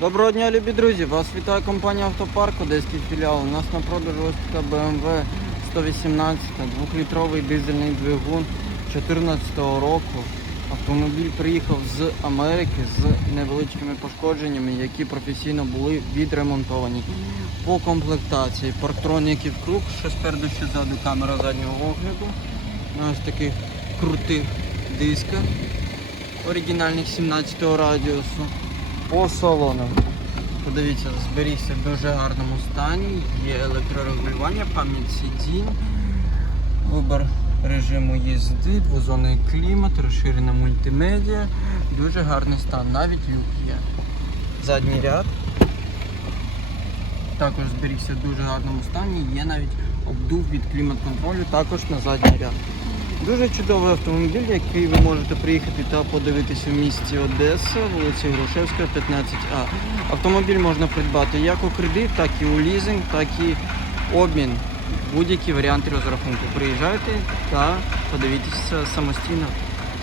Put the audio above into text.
Доброго дня, любі друзі! Вас вітає компанія Автопарк, Одеський філіал. У нас на продажу ось така BMW 118, 2-літровий дизельний двигун 2014 року. Автомобіль приїхав з Америки з невеличкими пошкодженнями, які професійно були відремонтовані. По комплектації парктроніки круг, що спереду, що ззаду камера заднього огляду. На ось таких крутих дисках оригінальних 17 го радіусу. По салону. Подивіться, зберігся в дуже гарному стані. Є електрорегулювання, пам'ять сидінь, вибір режиму їзди, двозонний клімат, розширена мультимедіа. Дуже гарний стан, навіть люк є. Задній ряд. Також зберігся в дуже гарному стані. Є навіть обдув від клімат-контролю також на задній ряд. Дуже чудовий автомобіль, який ви можете приїхати та подивитися в місті Одеса, вулиці Грушевська, 15А. Автомобіль можна придбати як у кредит, так і у лізинг, так і обмін. Будь-які варіанти розрахунку. Приїжджайте та подивіться самостійно.